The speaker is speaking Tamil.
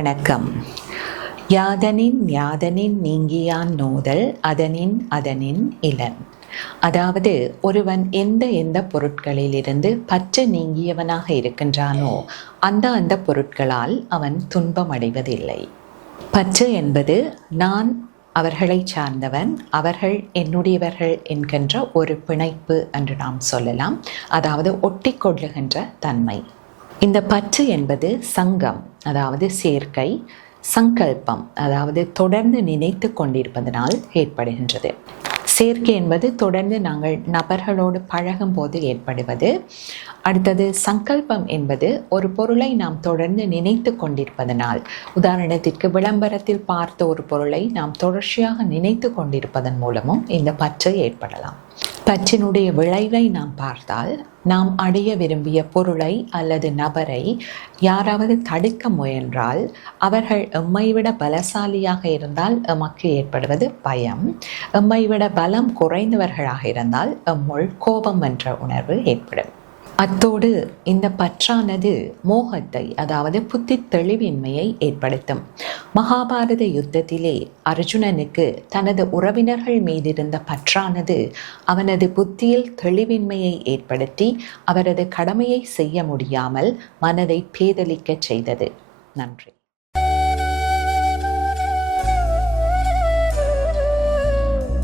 வணக்கம். யாதனின் நீங்கியான் நோதல் அதனின் இலன். அதாவது ஒருவன் எந்த பொருட்களிலிருந்து பற்று நீங்கியவனாக இருக்கின்றானோ அந்த பொருட்களால் அவன் துன்பம் அடைவதில்லை. பற்று என்பது நான் அவர்களை சார்ந்தவன், அவர்கள் என்னுடையவர்கள் என்கின்ற ஒரு பிணைப்பு என்று நாம் சொல்லலாம். அதாவது ஒட்டி கொள்ளுகின்ற தன்மை. இந்த பற்று என்பது சங்கம், அதாவது சேர்க்கை, சங்கல்பம், அதாவது தொடர்ந்து நினைத்து கொண்டிருப்பதனால் ஏற்படுகின்றது. சேர்க்கை என்பது தொடர்ந்து நாங்கள் நபர்களோடு பழகும் போது ஏற்படுவது. அடுத்தது சங்கல்பம் என்பது ஒரு பொருளை நாம் தொடர்ந்து நினைத்து கொண்டிருப்பதனால், உதாரணத்திற்கு விளம்பரத்தில் பார்த்த ஒரு பொருளை நாம் தொடர்ச்சியாக நினைத்து கொண்டிருப்பதன் மூலமும் இந்த பற்று ஏற்படலாம். பற்றினுடைய விளைவை நாம் பார்த்தால், நாம் அடைய விரும்பிய பொருளை அல்லது நபரை யாராவது தடுக்க முயன்றால், அவர்கள் எம்மை விட பலசாலியாக இருந்தால் எமக்கு ஏற்படுவது பயம், எம்மை விட பலம் குறைந்தவர்களாக இருந்தால் எம்முள் கோபம் என்ற உணர்வு ஏற்படும். அத்தோடு இந்த பற்றானது மோகத்தை, அதாவது புத்தி தெளிவின்மையை ஏற்படுத்தும். மகாபாரத யுத்தத்திலே அர்ஜுனனுக்கு தனது உறவினர்கள் மீதிருந்த பற்றானது அவனது புத்தியில் தெளிவின்மையை ஏற்படுத்தி அவரது கடமையை செய்ய முடியாமல் மனதை பேதலிக்கச் செய்தது. நன்றி.